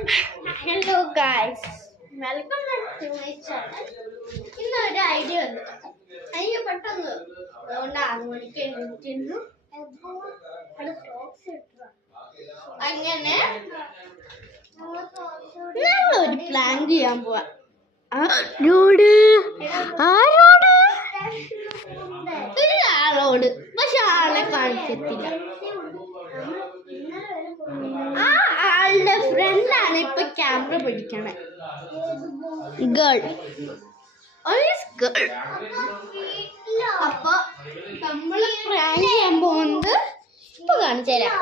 Hello guys, welcome back to my channel. ഇന്നൊരു idea ഉണ്ട്. അയ്യോ പെട്ടെന്ന് അതുകൊണ്ട് 6 മണിക്ക് എണീറ്റിരുന്നു. അങ്ങനെ ഞങ്ങളൊരു പ്ലാൻ ചെയ്യാൻ പോവാ. ഒരാളോട് പക്ഷെ ആളെ കാണിക്കത്തില്ല. ആ ആളുടെ ഫ്രണ്ടാണ് ഇപ്പൊ ക്യാമറ പിടിക്കണേ. ഗേൾ അപ്പൊ നമ്മള് പ്രാങ്ക് ചെയ്യാൻ പോകുന്നത് ഇപ്പൊ കാണിച്ചു തരാം.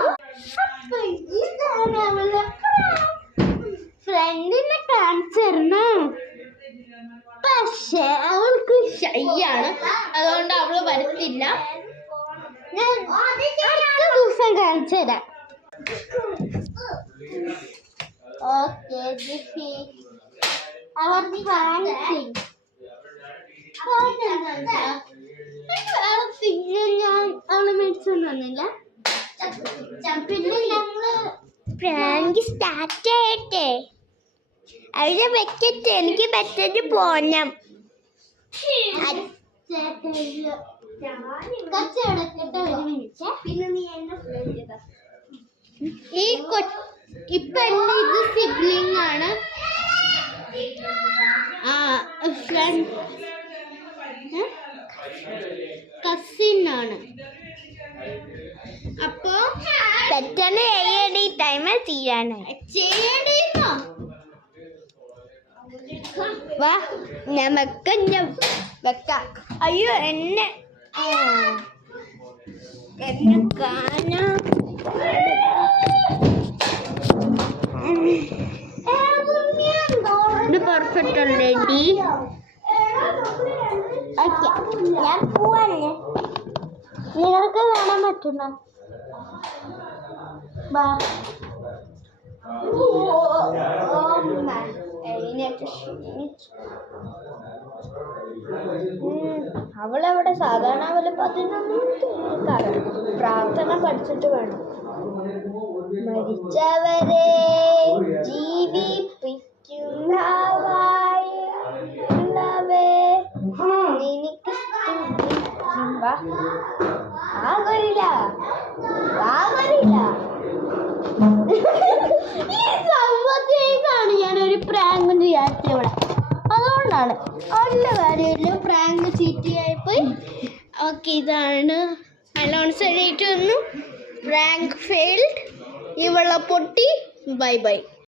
അപ്പൊ ഇതാണ് അവളുടെ ഫ്രണ്ടിനെ കാണിച്ചു തരണം. പക്ഷെ അവൾക്ക് ഷൈയാണ്, അതുകൊണ്ട് അവള് വരത്തില്ല. ഞാൻ അടുത്ത ദിവസം കാണിച്ചു തരാം. ഓക്കെ അവർ ഞാൻ അവള് മേടിച്ചോണ്ട് വന്നില്ല. പിന്നെ ഞങ്ങള് പ്രാങ്ക് സ്റ്റാർട്ട് ചെയ്യട്ടെ. അവിടെ വെക്കട്ടെ, എനിക്ക് പറ്റത് പോണം. ഈ ഇപ്പൊ ഇത് സിബ്ലിംഗ് ആണ്. ഫ്രണ്ട് കസിൻ ആണ്. അപ്പൊ പെട്ടെന്ന് ചെയ്യടി, ടൈമർ തീരാനായി. ചെയ്യടിന്നോ വാ, ഞാൻ വെക്കാം. അയ്യോ എന്നെ കാണാം. ഇത് പെർഫെക്റ്റ് അല്ലേ ഡി? ഞാൻ പോവാണ്. നിങ്ങൾക്ക് കാണാൻ പറ്റുന്ന അവളവിടെ സാധാരണ അവള് 11 പ്രാർത്ഥന പഠിച്ചിട്ട് വേണം. മരിച്ചവരെ ജീവിപ്പിക്കുന്നവേ എനിക്ക് ഈ സംഭവത്തേക്കാണ് ഞാനൊരു പ്രാങ്ക് ചെയ്യാത്ത ഇവിടെ. അതുകൊണ്ടാണ് നല്ല കാര്യമില്ല, പ്രാങ്ക് ചീറ്റിയായിപ്പോയി. ഓക്കെ, ഇതാണ് അലോൺസ് എഴുതിയിട്ട് വന്നു. Prank failed. ഇവളെ പൊട്ടി. Bye bye.